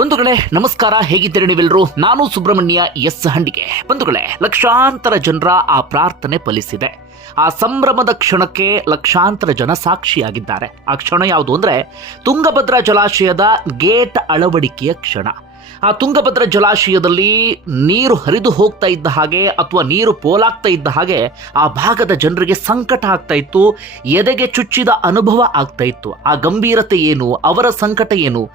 ಬಂಧುಗಳೇ, ನಮಸ್ಕಾರ. ಹೇಗಿದ್ದೀರಿ ನೀವೆಲ್ಲರೂ? ನಾನು ಸುಬ್ರಹ್ಮಣ್ಯ ಎಸ್ ಹಂಡಿಗೆ. ಬಂಧುಗಳೇ, ಲಕ್ಷಾಂತರ ಜನರ ಆ ಪ್ರಾರ್ಥನೆ ಫಲಿಸಿದೆ. ಆ ಸಂಭ್ರಮದ ಕ್ಷಣಕ್ಕೆ ಲಕ್ಷಾಂತರ ಜನ ಸಾಕ್ಷಿಯಾಗಿದ್ದಾರೆ. ಆ ಕ್ಷಣ ಯಾವುದು ಅಂದ್ರೆ, ತುಂಗಭದ್ರಾ ಜಲಾಶಯದ ಗೇಟ್ ಅಳವಡಿಕೆಯ ಕ್ಷಣ. ಆ ತುಂಗಭದ್ರಾ ಜಲಾಶಯದಲ್ಲಿ ನೀರು ಹರಿದು ಹೋಗ್ತಾ ಇದ್ದ ಹಾಗೆ ಅಥವಾ ನೀರು ಪೋಲಾಗ್ತಾ ಇದ್ದ ಹಾಗೆ ಆ ಭಾಗದ ಜನರಿಗೆ ಸಂಕಟ ಆಗ್ತಾ ಇತ್ತು, ಎದೆಗೆ ಚುಚ್ಚಿದ ಅನುಭವ ಆಗ್ತಾ ಇತ್ತು. ಆ ಗಂಭೀರತೆ ಏನು, ಅವರ ಸಂಕಟ ಏನು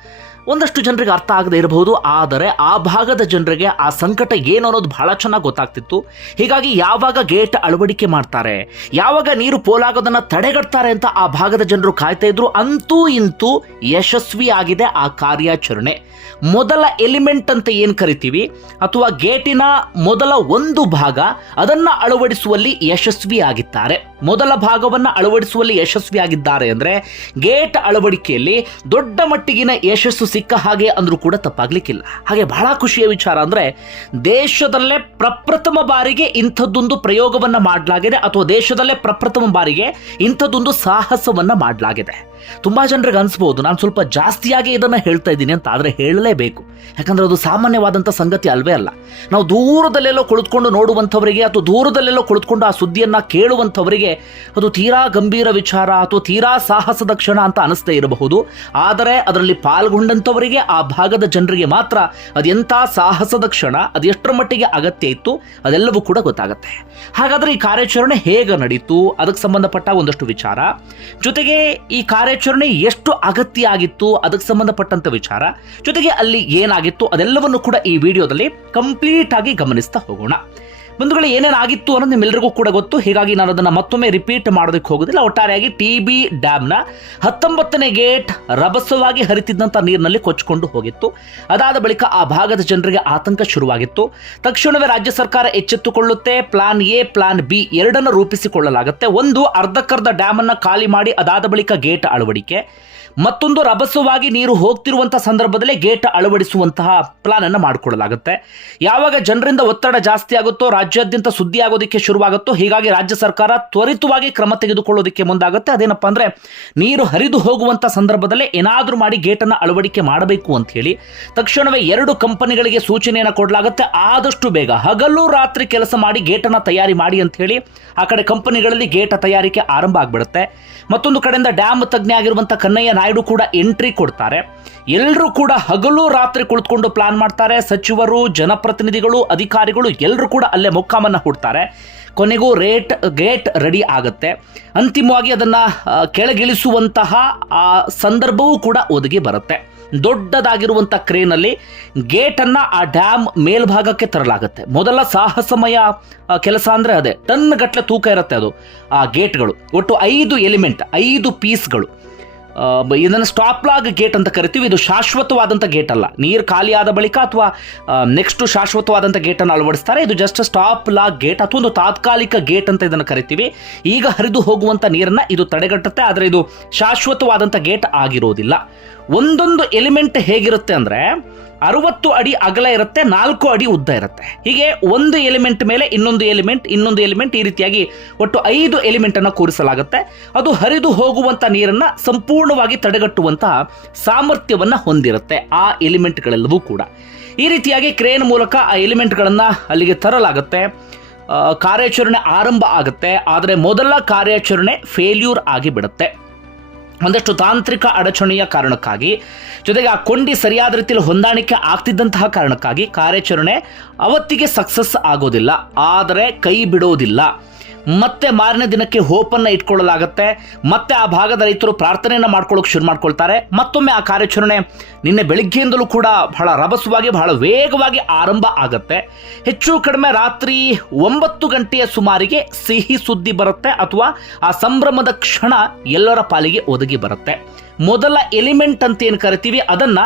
ಒಂದಷ್ಟು ಜನರಿಗೆ ಅರ್ಥ ಆಗದೆ ಇರಬಹುದು, ಆದರೆ ಆ ಭಾಗದ ಜನರಿಗೆ ಆ ಸಂಕಟ ಏನು ಅನ್ನೋದು ಬಹಳ ಚೆನ್ನಾಗಿ ಗೊತ್ತಾಗ್ತಿತ್ತು. ಹೀಗಾಗಿ ಯಾವಾಗ ಗೇಟ್ ಅಳವಡಿಕೆ ಮಾಡ್ತಾರೆ, ಯಾವಾಗ ನೀರು ಪೋಲಾಗೋದನ್ನು ತಡೆಗಟ್ತಾರೆ ಅಂತ ಆ ಭಾಗದ ಜನರು ಕಾಯ್ತಾ ಇದ್ರು, ಅಂತೂ ಇಂತೂ ಯಶಸ್ವಿ ಆಗಿದೆ ಆ ಕಾರ್ಯಾಚರಣೆ. ಮೊದಲ ಎಲಿಮೆಂಟ್ ಅಂತ ಏನು ಕರಿತೀವಿ? ಅಥವಾ ಗೇಟಿನ ಮೊದಲ ಒಂದು ಭಾಗ, ಅದನ್ನ ಅಳವಡಿಸುವಲ್ಲಿ ಯಶಸ್ವಿ ಆಗಿದ್ದಾರೆ. ಮೊದಲ ಭಾಗವನ್ನ ಅಳವಡಿಸುವಲ್ಲಿ ಯಶಸ್ವಿಯಾಗಿದ್ದಾರೆ ಅಂದ್ರೆ ಗೇಟ್ ಅಳವಡಿಕೆಯಲ್ಲಿ ದೊಡ್ಡ ಮಟ್ಟಿಗಿನ ಯಶಸ್ಸು ಸಿಕ್ಕ ಹಾಗೆ ಅಂದರೂ ಕೂಡ ತಪ್ಪಾಗ್ಲಿಕ್ಕಿಲ್ಲ. ಹಾಗೆ ಬಹಳ ಖುಷಿಯ ವಿಚಾರ ಅಂದರೆ ದೇಶದಲ್ಲೇ ಪ್ರಪ್ರಥಮ ಬಾರಿಗೆ ಇಂಥದ್ದೊಂದು ಪ್ರಯೋಗವನ್ನು ಮಾಡಲಾಗಿದೆ ಅಥವಾ ದೇಶದಲ್ಲೇ ಪ್ರಪ್ರಥಮ ಬಾರಿಗೆ ಇಂಥದ್ದೊಂದು ಸಾಹಸವನ್ನು ಮಾಡಲಾಗಿದೆ. ತುಂಬ ಜನರಿಗೆ ಅನಿಸ್ಬೋದು, ನಾನು ಸ್ವಲ್ಪ ಜಾಸ್ತಿಯಾಗಿ ಇದನ್ನು ಹೇಳ್ತಾ ಇದ್ದೀನಿ ಅಂತ, ಆದರೆ ಹೇಳಲೇಬೇಕು. ಯಾಕಂದರೆ ಅದು ಸಾಮಾನ್ಯವಾದಂಥ ಸಂಗತಿ ಅಲ್ವೇ ಅಲ್ಲ. ನಾವು ದೂರದಲ್ಲೆಲ್ಲೋ ಕುಳಿತುಕೊಂಡು ನೋಡುವಂಥವರಿಗೆ ಅಥವಾ ದೂರದಲ್ಲೆಲ್ಲೋ ಕುಳಿತುಕೊಂಡು ಆ ಸುದ್ದಿಯನ್ನು ಕೇಳುವಂಥವರಿಗೆ ಅದು ತೀರಾ ಗಂಭೀರ ವಿಚಾರ ಅಥವಾ ತೀರಾ ಸಾಹಸದ ಕ್ಷಣ ಅಂತ ಅನಿಸ್ತೇ ಇರಬಹುದು. ಆದರೆ ಅದರಲ್ಲಿ ಪಾಲ್ಗೊಂಡಂಥವರಿಗೆ ಆ ಭಾಗದ ಜನರಿಗೆ ಮಾತ್ರ ಅದೆಂಥ ಸಾಹಸದ ಕ್ಷಣ, ಅದು ಎಷ್ಟರ ಮಟ್ಟಿಗೆ ಅಗತ್ಯ ಇತ್ತು, ಅದೆಲ್ಲವೂ ಕೂಡ ಗೊತ್ತಾಗುತ್ತೆ. ಹಾಗಾದ್ರೆ ಈ ಕಾರ್ಯಾಚರಣೆ ಹೇಗೆ ನಡೀತು? ಅದಕ್ಕೆ ಸಂಬಂಧಪಟ್ಟ ಒಂದಷ್ಟು ವಿಚಾರ. ಜೊತೆಗೆ ಈ ಕಾರ್ಯಾಚರಣೆ ಎಷ್ಟು ಅಗತ್ಯ ಆಗಿತ್ತು? ಅದಕ್ಕೆ ಸಂಬಂಧಪಟ್ಟಂಥ ವಿಚಾರ. ಜೊತೆಗೆ ಅಲ್ಲಿ ಏನಾಗಿತ್ತು? ಅದೆಲ್ಲವನ್ನು ಕೂಡ ಈ ವಿಡಿಯೋದಲ್ಲಿ ಕಂಪ್ಲೀಟ್ ಆಗಿ ಗಮನಿಸ್ತಾ ಹೋಗೋಣ. ಬಂಧುಗಳು ಏನೇನಾಗಿತ್ತು ಅನ್ನೋದು ನಿಮ್ಮೆಲ್ಲರಿಗೂ ಕೂಡ ಗೊತ್ತು. ಹೀಗಾಗಿ ನಾನು ಅದನ್ನು ಮತ್ತೊಮ್ಮೆ ರಿಪೀಟ್ ಮಾಡೋದಕ್ಕೆ ಹೋಗೋದಿಲ್ಲ. ಒಟ್ಟಾರೆಯಾಗಿ ಟಿ ಬಿ ಡ್ಯಾಮ್ನ ಹತ್ತೊಂಬತ್ತನೇ ಗೇಟ್ ರಭಸವಾಗಿ ಹರಿತಿದ್ದಂಥ ನೀರಿನಲ್ಲಿ ಕೊಚ್ಚಿಕೊಂಡು ಹೋಗಿತ್ತು. ಅದಾದ ಬಳಿಕ ಆ ಭಾಗದ ಜನರಿಗೆ ಆತಂಕ ಶುರುವಾಗಿತ್ತು. ತಕ್ಷಣವೇ ರಾಜ್ಯ ಸರ್ಕಾರ ಎಚ್ಚೆತ್ತುಕೊಳ್ಳುತ್ತೆ. ಪ್ಲಾನ್ ಎ ಪ್ಲಾನ್ ಬಿ ಎರಡನ್ನು ರೂಪಿಸಿಕೊಳ್ಳಲಾಗುತ್ತೆ. ಒಂದು ಅರ್ಧಕ್ಕರ್ಧ ಡ್ಯಾಮ್ ಅನ್ನ ಖಾಲಿ ಮಾಡಿ ಅದಾದ ಬಳಿಕ ಗೇಟ್ ಅಳವಡಿಕೆ. ಮತ್ತೊಂದು ರಭಸವಾಗಿ ನೀರು ಹೋಗ್ತಿರುವಂತಹ ಸಂದರ್ಭದಲ್ಲಿ ಗೇಟ್ ಅಳವಡಿಸುವಂತಹ ಪ್ಲಾನ್ ಅನ್ನು ಮಾಡಿಕೊಳ್ಳಲಾಗುತ್ತೆ ಯಾವಾಗ ಜನರಿಂದ ಒತ್ತಡ ಜಾಸ್ತಿ ಆಗುತ್ತೋ ರಾಜ್ಯಾದ್ಯಂತ ಸುದ್ದಿ ಆಗೋದಕ್ಕೆ ಶುರುವಾಗುತ್ತೋ, ಹೀಗಾಗಿ ರಾಜ್ಯ ಸರ್ಕಾರ ತ್ವರಿತವಾಗಿ ಕ್ರಮ ತೆಗೆದುಕೊಳ್ಳೋದಕ್ಕೆ ಮುಂದಾಗುತ್ತೆ. ಅದೇನಪ್ಪ ಅಂದರೆ, ನೀರು ಹರಿದು ಹೋಗುವಂಥ ಸಂದರ್ಭದಲ್ಲೇ ಏನಾದರೂ ಮಾಡಿ ಗೇಟನ್ನು ಅಳವಡಿಕೆ ಮಾಡಬೇಕು ಅಂತ ಹೇಳಿ ತಕ್ಷಣವೇ ಎರಡು ಕಂಪನಿಗಳಿಗೆ ಸೂಚನೆಯನ್ನು ಕೊಡಲಾಗುತ್ತೆ. ಆದಷ್ಟು ಬೇಗ ಹಗಲು ರಾತ್ರಿ ಕೆಲಸ ಮಾಡಿ ಗೇಟನ್ನು ತಯಾರಿ ಮಾಡಿ ಅಂತ ಹೇಳಿ ಆ ಕಡೆ ಕಂಪನಿಗಳಲ್ಲಿ ಗೇಟ್ ತಯಾರಿಕೆ ಆರಂಭ ಆಗಿಬಿಡುತ್ತೆ. ಮತ್ತೊಂದು ಕಡೆಯಿಂದ ಡ್ಯಾಮ್ ತಜ್ಞ ಆಗಿರುವಂಥ ಕನ್ನಯ್ಯ ನಾಯ್ಡು ಕೂಡ ಎಂಟ್ರಿ ಕೊಡ್ತಾರೆ. ಎಲ್ಲರೂ ಕೂಡ ಹಗಲು ರಾತ್ರಿ ಕುಳಿತುಕೊಂಡು ಪ್ಲಾನ್ ಮಾಡ್ತಾರೆ. ಸಚಿವರು, ಜನಪ್ರತಿನಿಧಿಗಳು, ಅಧಿಕಾರಿಗಳು ಎಲ್ಲರೂ ಕೂಡ ಅಲ್ಲೇ ಮೊಕ್ಕಾಮನ್ನ ಹುಡ್ತಾರೆ. ಕೊನೆಗೂ ರೇಟ್, ಗೇಟ್ ರೆಡಿ ಆಗುತ್ತೆ. ಅಂತಿಮವಾಗಿ ಅದನ್ನು ಕೆಳಗಿಳಿಸುವಂತಹ, ಆ, ಸಂದರ್ಭವೂ ಕೂಡ ಒದಗಿ ಬರುತ್ತೆ. ದೊಡ್ಡದಾಗಿರುವಂಥ ಕ್ರೇನಲ್ಲಿ ಗೇಟನ್ನು ಆ ಡ್ಯಾಮ್ ಮೇಲ್ಭಾಗಕ್ಕೆ ತರಲಾಗುತ್ತೆ. ಮೊದಲ ಸಾಹಸಮಯ ಕೆಲಸ ಅಂದರೆ ಅದೇ. ಟನ್ ಗಟ್ಟಲೆ ತೂಕ ಇರುತ್ತೆ ಅದು, ಆ ಗೇಟ್ಗಳು. ಒಟ್ಟು ಐದು ಎಲಿಮೆಂಟ್, ಐದು ಪೀಸ್ಗಳು. ಇದನ್ನು ಸ್ಟಾಪ್ ಲಾಗ್ ಗೇಟ್ ಅಂತ ಕರಿತೀವಿ. ಇದು ಶಾಶ್ವತವಾದಂಥ ಗೇಟ್ ಅಲ್ಲ. ನೀರು ಖಾಲಿ ಆದ ಬಳಿಕ ಅಥವಾ ನೆಕ್ಸ್ಟ್ ಶಾಶ್ವತವಾದಂಥ ಗೇಟನ್ನು ಅಳವಡಿಸ್ತಾರೆ. ಇದು ಜಸ್ಟ್ ಸ್ಟಾಪ್ ಲಾಗ್ ಗೇಟ್ ಅಥವಾ ಒಂದು ತಾತ್ಕಾಲಿಕ ಗೇಟ್ ಅಂತ ಇದನ್ನು ಕರಿತೀವಿ. ಈಗ ಹರಿದು ಹೋಗುವಂಥ ನೀರನ್ನು ಇದು ತಡೆಗಟ್ಟುತ್ತೆ. ಆದರೆ ಇದು ಶಾಶ್ವತವಾದಂಥ ಗೇಟ್ ಆಗಿರೋದಿಲ್ಲ. ಒಂದೊಂದು ಎಲಿಮೆಂಟ್ ಹೇಗಿರುತ್ತೆ ಅಂದರೆ ಅರವತ್ತು ಅಡಿ ಅಗಲ ಇರುತ್ತೆ, ನಾಲ್ಕು ಅಡಿ ಉದ್ದ ಇರುತ್ತೆ. ಹೀಗೆ ಒಂದು ಎಲಿಮೆಂಟ್ ಮೇಲೆ ಇನ್ನೊಂದು ಎಲಿಮೆಂಟ್ ಇನ್ನೊಂದು ಎಲಿಮೆಂಟ್ ಈ ರೀತಿಯಾಗಿ ಒಟ್ಟು ಐದು ಎಲಿಮೆಂಟ್ ಅನ್ನು ಕೂರಿಸಲಾಗುತ್ತೆ. ಅದು ಹರಿದು ಹೋಗುವಂತ ನೀರನ್ನ ಸಂಪೂರ್ಣವಾಗಿ ತಡೆಗಟ್ಟುವಂತಹ ಸಾಮರ್ಥ್ಯವನ್ನ ಹೊಂದಿರುತ್ತೆ ಆ ಎಲಿಮೆಂಟ್ಗಳೆಲ್ಲವೂ ಕೂಡ. ಈ ರೀತಿಯಾಗಿ ಕ್ರೇನ್ ಮೂಲಕ ಆ ಎಲಿಮೆಂಟ್ಗಳನ್ನ ಅಲ್ಲಿಗೆ ತರಲಾಗುತ್ತೆ. ಕಾರ್ಯಾಚರಣೆ ಆರಂಭ ಆಗುತ್ತೆ. ಆದರೆ ಮೊದಲ ಕಾರ್ಯಾಚರಣೆ ಫೇಲ್ಯೂರ್ ಆಗಿ ಬಿಡುತ್ತೆ ಒಂದಷ್ಟು ತಾಂತ್ರಿಕ ಅಡಚಣೆಯ ಕಾರಣಕ್ಕಾಗಿ, ಜೊತೆಗೆ ಆ ಕೊಂಡಿ ಸರಿಯಾದ ರೀತಿಯಲ್ಲಿ ಹೊಂದಾಣಿಕೆ ಆಗ್ತಿದ್ದಂತಹ ಕಾರಣಕ್ಕಾಗಿ ಕಾರ್ಯಾಚರಣೆ ಅವತ್ತಿಗೆ ಸಕ್ಸಸ್ ಆಗೋದಿಲ್ಲ, ಆದರೆ ಕೈ ಬಿಡೋದಿಲ್ಲ. ಮತ್ತೆ ಮಾರನೇ ದಿನಕ್ಕೆ ಹೋಪನ್ನು ಇಟ್ಕೊಳ್ಳಲಾಗುತ್ತೆ. ಮತ್ತೆ ಆ ಭಾಗದ ರೈತರು ಪ್ರಾರ್ಥನೆಯನ್ನು ಮಾಡ್ಕೊಳ್ಳೋಕೆ ಶುರು ಮಾಡ್ಕೊಳ್ತಾರೆ. ಮತ್ತೊಮ್ಮೆ ಆ ಕಾರ್ಯಾಚರಣೆ ನಿನ್ನೆ ಬೆಳಿಗ್ಗೆಯಿಂದಲೂ ಕೂಡ ಬಹಳ ರಭಸವಾಗಿ, ಬಹಳ ವೇಗವಾಗಿ ಆರಂಭ ಆಗುತ್ತೆ. ಹೆಚ್ಚು ಕಡಿಮೆ ರಾತ್ರಿ ಒಂಬತ್ತು ಗಂಟೆಯ ಸುಮಾರಿಗೆ ಸಿಹಿ ಸುದ್ದಿ ಬರುತ್ತೆ ಅಥವಾ ಆ ಸಂಭ್ರಮದ ಕ್ಷಣ ಎಲ್ಲರ ಪಾಲಿಗೆ ಒದಗಿ ಬರುತ್ತೆ. ಮೊದಲ ಎಲಿಮೆಂಟ್ ಅಂತ ಏನು ಕರಿತೀವಿ? ಅದನ್ನ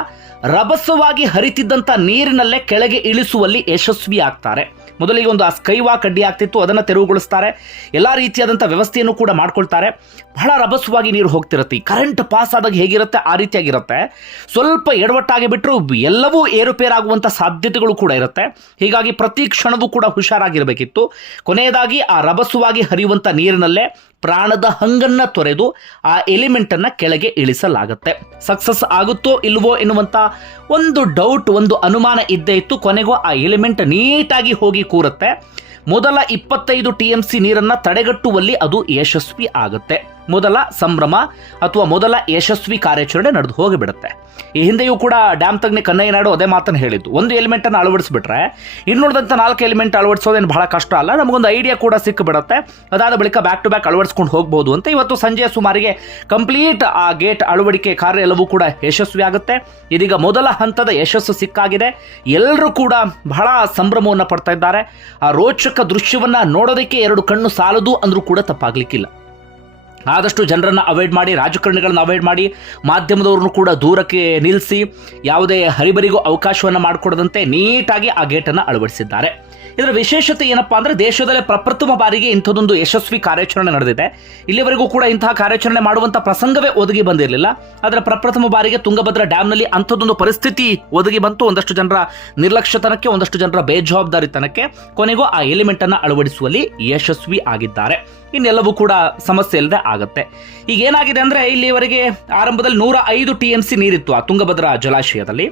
ರಭಸವಾಗಿ ಹರಿತಿದ್ದಂಥ ನೀರಿನಲ್ಲೇ ಕೆಳಗೆ ಇಳಿಸುವಲ್ಲಿ ಯಶಸ್ವಿ ಆಗ್ತಾರೆ ಮೊದಲಿಗೆ ಒಂದು ಆ ಸ್ಕೈ ವಾಕ್ ಅಡ್ಡಿ ಆಗ್ತಿತ್ತು, ಅದನ್ನು ತೆರವುಗೊಳಿಸ್ತಾರೆ. ಎಲ್ಲ ರೀತಿಯಾದಂಥ ವ್ಯವಸ್ಥೆಯನ್ನು ಕೂಡ ಮಾಡ್ಕೊಳ್ತಾರೆ. ಬಹಳ ರಭಸವಾಗಿ ನೀರು ಹೋಗ್ತಿರುತ್ತೆ. ಈ ಕರೆಂಟ್ ಪಾಸ್ ಆದಾಗ ಹೇಗಿರುತ್ತೆ? ಆ ರೀತಿಯಾಗಿರುತ್ತೆ. ಸ್ವಲ್ಪ ಎಡವಟ್ಟಾಗಿ ಬಿಟ್ಟರು ಎಲ್ಲವೂ ಏರುಪೇರಾಗುವಂಥ ಸಾಧ್ಯತೆಗಳು ಕೂಡ ಇರುತ್ತೆ. ಹೀಗಾಗಿ ಪ್ರತಿ ಕ್ಷಣವೂ ಕೂಡ ಹುಷಾರಾಗಿರಬೇಕಿತ್ತು. ಕೊನೆಯದಾಗಿ ಆ ರಭಸವಾಗಿ ಹರಿಯುವಂಥ ನೀರಿನಲ್ಲೇ ಪ್ರಾಣದ ಹಂಗನ್ನ ತೊರೆದು ಆ ಎಲಿಮೆಂಟ್ ಅನ್ನ ಕೆಳಗೆ ಇಳಿಸಲಾಗುತ್ತೆ. ಸಕ್ಸಸ್ ಆಗುತ್ತೋ ಇಲ್ವೋ ಎನ್ನುವಂತ ಒಂದು ಡೌಟ್ ಒಂದು ಅನುಮಾನ ಇದ್ದೇ ಇತ್ತು. ಕೊನೆಗೂ ಆ ಎಲಿಮೆಂಟ್ ನೀಟಾಗಿ ಹೋಗಿ ಕೂರುತ್ತೆ. ಮೊದಲ ಇಪ್ಪತ್ತೈದು ಟಿ ಎಂ ಸಿ ನೀರನ್ನು ತಡೆಗಟ್ಟುವಲ್ಲಿ ಅದು ಯಶಸ್ವಿ ಆಗುತ್ತೆ. ಮೊದಲ ಸಂಭ್ರಮ ಅಥವಾ ಮೊದಲ ಯಶಸ್ವಿ ಕಾರ್ಯಾಚರಣೆ ನಡೆದು ಹೋಗಿಬಿಡುತ್ತೆ. ಈ ಹಿಂದೆಯೂ ಕೂಡ ಡ್ಯಾಮ್ ತಗ್ನೆ ಕನ್ನಯ್ಯ ನಾಡು ಅದೇ ಮಾತನ್ನು ಹೇಳಿದ್ದು. ಒಂದು ಎಲಿಮೆಂಟನ್ನು ಅಳವಡಿಸ್ಬಿಟ್ರೆ ಇನ್ನುಳಿದಂಥ ನಾಲ್ಕು ಎಲಿಮೆಂಟ್ ಅಳವಡಿಸೋದೇನು ಬಹಳ ಕಷ್ಟ ಅಲ್ಲ, ನಮಗೊಂದು ಐಡಿಯಾ ಕೂಡ ಸಿಕ್ಕಿಬಿಡುತ್ತೆ. ಅದಾದ ಬಳಿಕ ಬ್ಯಾಕ್ ಟು ಬ್ಯಾಕ್ ಅಳವಡಿಸ್ಕೊಂಡು ಹೋಗ್ಬೋದು ಅಂತ ಇವತ್ತು ಸಂಜೆ ಸುಮಾರಿಗೆ ಕಂಪ್ಲೀಟ್ ಆ ಗೇಟ್ ಅಳವಡಿಕೆ ಕಾರ್ಯ ಎಲ್ಲವೂ ಕೂಡ ಯಶಸ್ವಿ ಆಗುತ್ತೆ. ಇದೀಗ ಮೊದಲ ಹಂತದ ಯಶಸ್ಸು ಸಿಕ್ಕಾಗಿದೆ. ಎಲ್ಲರೂ ಕೂಡ ಬಹಳ ಸಂಭ್ರಮವನ್ನು ಪಡ್ತಾ ಇದ್ದಾರೆ. ಆ ರೋಚಕ ದೃಶ್ಯವನ್ನು ನೋಡೋದಕ್ಕೆ ಎರಡು ಕಣ್ಣು ಸಾಲದು ಅಂದರೂ ಕೂಡ ತಪ್ಪಾಗ್ಲಿಕ್ಕಿಲ್ಲ. ಆದಷ್ಟು ಜನರನ್ನು ಅವಾಯ್ಡ್ ಮಾಡಿ, ರಾಜಕಾರಣಿಗಳನ್ನು ಅವಾಯ್ಡ್ ಮಾಡಿ, ಮಾಧ್ಯಮದವ್ರನ್ನು ಕೂಡ ದೂರಕ್ಕೆ ನಿಲ್ಲಿಸಿ ಯಾವುದೇ ಹರಿಬರಿಗೂ ಅವಕಾಶವನ್ನು ಮಾಡಿಕೊಡದಂತೆ ನೀಟಾಗಿ ಆ ಗೇಟನ್ನು ಅಳವಡಿಸಿದ್ದಾರೆ. ಇದರ ವಿಶೇಷತೆ ಏನಪ್ಪಾ ಅಂದ್ರೆ ದೇಶದಲ್ಲೇ ಪ್ರಪ್ರಥಮ ಬಾರಿಗೆ ಇಂಥದೊಂದು ಯಶಸ್ವಿ ಕಾರ್ಯಾಚರಣೆ ನಡೆದಿದೆ. ಇಲ್ಲಿವರೆಗೂ ಕೂಡ ಇಂತಹ ಕಾರ್ಯಾಚರಣೆ ಮಾಡುವಂತಹ ಪ್ರಸಂಗವೇ ಒದಗಿ ಬಂದಿರಲಿಲ್ಲ. ಆದರೆ ಪ್ರಪ್ರಥಮ ಬಾರಿಗೆ ತುಂಗಭದ್ರಾ ಡ್ಯಾಮ್ನಲ್ಲಿ ಅಂಥದ್ದೊಂದು ಪರಿಸ್ಥಿತಿ ಒದಗಿ ಬಂತು. ಒಂದಷ್ಟು ಜನರ ನಿರ್ಲಕ್ಷ್ಯತನಕ್ಕೆ, ಒಂದಷ್ಟು ಜನರ ಬೇಜವಾಬ್ದಾರಿತನಕ್ಕೆ ಕೊನೆಗೂ ಆ ಎಲಿಮೆಂಟ್ ಅನ್ನು ಅಳವಡಿಸುವಲ್ಲಿ ಯಶಸ್ವಿ ಆಗಿದ್ದಾರೆ. ಇನ್ನೆಲ್ಲವೂ ಕೂಡ ಸಮಸ್ಯೆ ಇಲ್ಲದೆ ಆಗುತ್ತೆ. ಈಗ ಏನಾಗಿದೆ ಅಂದ್ರೆ ಇಲ್ಲಿವರೆಗೆ ಆರಂಭದಲ್ಲಿ ನೂರ ಐದು ಟಿ ಎಂ ಸಿ ನೀರಿತ್ತು ಆ ತುಂಗಭದ್ರಾ ಜಲಾಶಯದಲ್ಲಿ.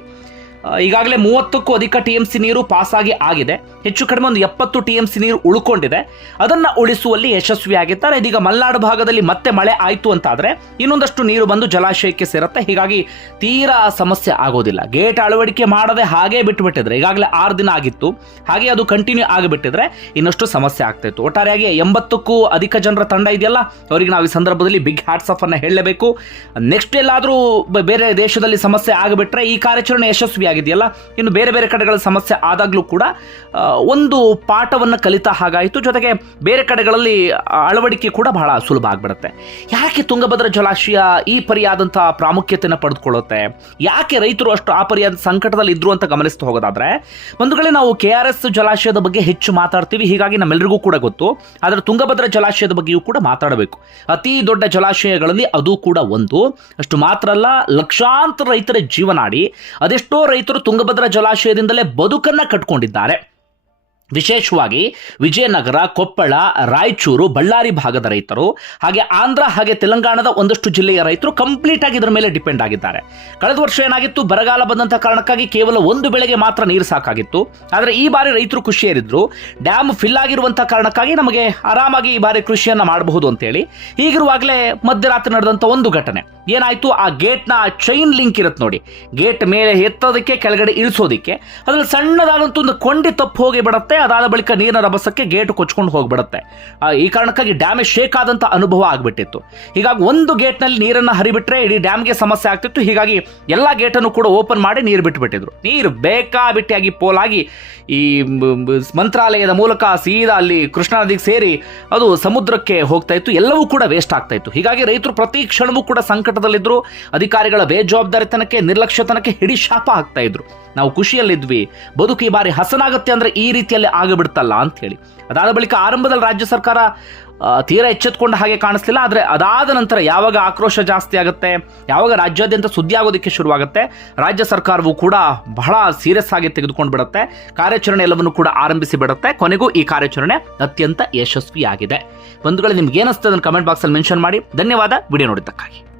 ಈಗಾಗಲೇ ಮೂವತ್ತಕ್ಕೂ ಅಧಿಕ ಟಿ ಎಂ ಸಿ ನೀರು ಪಾಸಾಗಿ ಆಗಿದೆ. ಹೆಚ್ಚು ಕಡಿಮೆ ಒಂದು ಎಪ್ಪತ್ತು ಟಿ ಎಂ ಸಿ ನೀರು ಉಳ್ಕೊಂಡಿದೆ. ಅದನ್ನು ಉಳಿಸುವಲ್ಲಿ ಯಶಸ್ವಿಯಾಗಿದ್ದಾರೆ. ಇದೀಗ ಮಲೆನಾಡು ಭಾಗದಲ್ಲಿ ಮತ್ತೆ ಮಳೆ ಆಯಿತು ಅಂತಾದರೆ ಇನ್ನೊಂದಷ್ಟು ನೀರು ಬಂದು ಜಲಾಶಯಕ್ಕೆ ಸೇರುತ್ತೆ. ಹೀಗಾಗಿ ತೀರಾ ಸಮಸ್ಯೆ ಆಗೋದಿಲ್ಲ. ಗೇಟ್ ಅಳವಡಿಕೆ ಮಾಡದೆ ಹಾಗೇ ಬಿಟ್ಟುಬಿಟ್ಟಿದ್ರೆ ಈಗಾಗಲೇ ಆರು ದಿನ ಆಗಿತ್ತು. ಹಾಗೆ ಅದು ಕಂಟಿನ್ಯೂ ಆಗಿಬಿಟ್ಟಿದ್ರೆ ಇನ್ನಷ್ಟು ಸಮಸ್ಯೆ ಆಗ್ತಾ ಇತ್ತು. ಒಟ್ಟಾರೆಯಾಗಿ ಎಂಬತ್ತಕ್ಕೂ ಅಧಿಕ ಜನರ ತಂಡ ಇದೆಯಲ್ಲ, ಅವರಿಗೆ ನಾವು ಈ ಸಂದರ್ಭದಲ್ಲಿ ಬಿಗ್ ಹ್ಯಾಟ್ಸ್ ಅನ್ನು ಹೇಳಲೇಬೇಕು. ನೆಕ್ಸ್ಟ್ ಎಲ್ಲಾದರೂ ಬೇರೆ ದೇಶದಲ್ಲಿ ಸಮಸ್ಯೆ ಆಗಿಬಿಟ್ರೆ ಈ ಕಾರ್ಯಾಚರಣೆ ಯಶಸ್ವಿ ಆಗಿದೆಯಲ್ಲ? ಇನ್ನು ಬೇರೆ ಬೇರೆ ಕಡೆಗಳ ಸಮಸ್ಯೆ ಆದಾಗಲೂ ಕೂಡ ಒಂದು ಪಾಠವನ್ನು ಕಲಿತ ಹಾಗಾಯಿತು. ಜೊತೆಗೆ ಬೇರೆ ಕಡೆಗಳಲ್ಲಿ ಅಳವಡಿಕೆ ಕೂಡ ಬಹಳ ಸುಲಭ ಆಗಿಬಿಡುತ್ತೆ. ಯಾಕೆ ತುಂಗಭದ್ರಾ ಜಲಾಶಯ ಈ ಪರಿಯಾದಂಥ ಪ್ರಾಮುಖ್ಯತೆಯನ್ನು ಪಡೆದುಕೊಳ್ಳುತ್ತೆ? ಯಾಕೆ ರೈತರು ಅಷ್ಟು ಆ ಪರಿಯಾದ ಸಂಕಟದಲ್ಲಿ ಇದ್ರು ಅಂತ ಗಮನಿಸ್ತಾ ಹೋಗೋದಾದ್ರೆ ಒಂದು ಕಡೆ ನಾವು ಕೆ ಆರ್ ಎಸ್ ಜಲಾಶಯದ ಬಗ್ಗೆ ಹೆಚ್ಚು ಮಾತಾಡ್ತೀವಿ. ಹೀಗಾಗಿ ನಮ್ಮೆಲ್ಲರಿಗೂ ಕೂಡ ಗೊತ್ತು. ಆದರೆ ತುಂಗಭದ್ರಾ ಜಲಾಶಯದ ಬಗ್ಗೆಯೂ ಕೂಡ ಮಾತಾಡಬೇಕು. ಅತಿ ದೊಡ್ಡ ಜಲಾಶಯಗಳಲ್ಲಿ ಅದು ಕೂಡ ಒಂದು. ಅಷ್ಟು ಮಾತ್ರ ಅಲ್ಲ, ಲಕ್ಷಾಂತರ ರೈತರ ಜೀವನಾಡಿ, ಅದೆಷ್ಟೋ ರೈತರು ತುಂಗಭದ್ರಾ ಜಲಾಶಯದಿಂದಲೇ ಬದುಕನ್ನ ಕಟ್ಕೊಂಡಿದ್ದಾರೆ. ವಿಶೇಷವಾಗಿ ವಿಜಯನಗರ, ಕೊಪ್ಪಳ, ರಾಯಚೂರು, ಬಳ್ಳಾರಿ ಭಾಗದ ರೈತರು, ಹಾಗೆ ಆಂಧ್ರ ಹಾಗೆ ತೆಲಂಗಾಣದ ಒಂದಷ್ಟು ಜಿಲ್ಲೆಯ ರೈತರು ಕಂಪ್ಲೀಟ್ ಆಗಿ ಇದರ ಮೇಲೆ ಡಿಪೆಂಡ್ ಆಗಿದ್ದಾರೆ. ಕಳೆದ ವರ್ಷ ಏನಾಗಿತ್ತು? ಬರಗಾಲ ಬಂದಂತ ಕಾರಣಕ್ಕಾಗಿ ಕೇವಲ ಒಂದು ಬೆಳೆಗೆ ಮಾತ್ರ ನೀರು ಸಾಕಾಗಿತ್ತು. ಆದರೆ ಈ ಬಾರಿ ರೈತರು ಖುಷಿಯೇರಿದ್ರು. ಡ್ಯಾಮ್ ಫಿಲ್ ಆಗಿರುವಂತಹ ಕಾರಣಕ್ಕಾಗಿ ನಮಗೆ ಆರಾಮಾಗಿ ಈ ಬಾರಿ ಕೃಷಿಯನ್ನ ಮಾಡಬಹುದು ಅಂತೇಳಿ. ಹೀಗಿರುವಾಗಲೇ ಮಧ್ಯರಾತ್ರಿ ನಡೆದಂತ ಒಂದು ಘಟನೆ. ಏನಾಯ್ತು? ಆ ಗೇಟ್ನ ಚೈನ್ ಲಿಂಕ್ ಇರುತ್ತೆ ನೋಡಿ. ಗೇಟ್ ಮೇಲೆ ಎತ್ತೋದಕ್ಕೆ ಕೆಳಗಡೆ ಇಳಿಸೋದಕ್ಕೆ. ಅದ್ರಲ್ಲಿ ಸಣ್ಣದಾದಂತ ಒಂದು ಕೊಂಡಿ ತಪ್ಪು ಹೋಗಿ ಬಿಡುತ್ತೆ. ಅದಾದ ಬಳಿಕ ನೀರಿನ ರಭಸಕ್ಕೆ ಗೇಟ್ ಕೊಚ್ಕೊಂಡು ಹೋಗ್ಬಿಡುತ್ತೆ. ಆ, ಈ ಕಾರಣಕ್ಕಾಗಿ ಡ್ಯಾಮೇಜ್ ಶೇಕ್ ಆದಂತ ಅನುಭವ ಆಗಿಬಿಟ್ಟಿತ್ತು. ಹೀಗಾಗಿ ಒಂದು ಗೇಟ್ನಲ್ಲಿ ನೀರನ್ನು ಹರಿಬಿಟ್ರೆ ಇಡೀ ಡ್ಯಾಮ್ಗೆ ಸಮಸ್ಯೆ ಆಗ್ತಿತ್ತು. ಹೀಗಾಗಿ ಎಲ್ಲ ಗೇಟನ್ನು ಕೂಡ ಓಪನ್ ಮಾಡಿ ನೀರು ಬಿಟ್ಟುಬಿಟ್ಟಿದ್ರು ನೀರು ಬೇಕಾಬಿಟ್ಟಿಯಾಗಿ ಪೋಲಾಗಿ ಈ ಮಂತ್ರಾಲಯದ ಮೂಲಕ ಸೀದಾ ಅಲ್ಲಿ ಕೃಷ್ಣಾ ನದಿಗೆ ಸೇರಿ ಅದು ಸಮುದ್ರಕ್ಕೆ ಹೋಗ್ತಾ ಇತ್ತು. ಎಲ್ಲವೂ ಕೂಡ ವೇಸ್ಟ್ ಆಗ್ತಾ ಇತ್ತು. ಹೀಗಾಗಿ ರೈತರು ಪ್ರತಿ ಕ್ಷಣವೂ ಕೂಡ ಸಂಕಟದಲ್ಲಿದ್ರು ಅಧಿಕಾರಿಗಳ ಬೇಜವಾಬ್ದಾರಿತನಕ್ಕೆ, ನಿರ್ಲಕ್ಷ್ಯತನಕ್ಕೆ ಹಿಡಿ ಶಾಪ ಹಾಕ್ತಾ ಇದ್ರು. ನಾವು ಖುಷಿಯಲ್ಲಿದ್ವಿ. ಬದುಕು ಈ ಬಾರಿ ಹಸನಾಗುತ್ತೆ ಅಂದ್ರೆ ಈ ರೀತಿಯಲ್ಲಿ ಆಗಿಬಿಡ್ತಲ್ಲ ಹೇಳಿ ಅದಾದ ಬಳಿಕ ಆರಂಭದಲ್ಲಿ ರಾಜ್ಯ ಸರ್ಕಾರ ತೀರಾ ಎಚ್ಚೆತ್ಕೊಂಡ ಹಾಗೆ ಕಾಣಿಸ್ಲಿಲ್ಲ. ಆದರೆ ಅದಾದ ನಂತರ ಯಾವಾಗ ಆಕ್ರೋಶ ಜಾಸ್ತಿ ಆಗುತ್ತೆ, ಯಾವಾಗ ರಾಜ್ಯಾದ್ಯಂತ ಸುದ್ದಿ ಆಗೋದಕ್ಕೆ ಶುರುವಾಗುತ್ತೆ, ರಾಜ್ಯ ಸರ್ಕಾರವು ಕೂಡ ಬಹಳ ಸೀರಿಯಸ್ ಆಗಿ ತೆಗೆದುಕೊಂಡು ಬಿಡುತ್ತೆ. ಕಾರ್ಯಾಚರಣೆ ಎಲ್ಲವನ್ನು ಕೂಡ ಆರಂಭಿಸಿ ಬಿಡುತ್ತೆ. ಕೊನೆಗೂ ಈ ಕಾರ್ಯಾಚರಣೆ ಅತ್ಯಂತ ಯಶಸ್ವಿಯಾಗಿದೆ. ಬಂಧುಗಳು, ನಿಮ್ಗೆ ಏನಿಸ್ತದೆ ಕಮೆಂಟ್ ಬಾಕ್ಸಲ್ಲಿ ಮೆನ್ಷನ್ ಮಾಡಿ. ಧನ್ಯವಾದ. ವಿಡಿಯೋ ನೋಡಿದ್ದಕ್ಕಾಗಿ.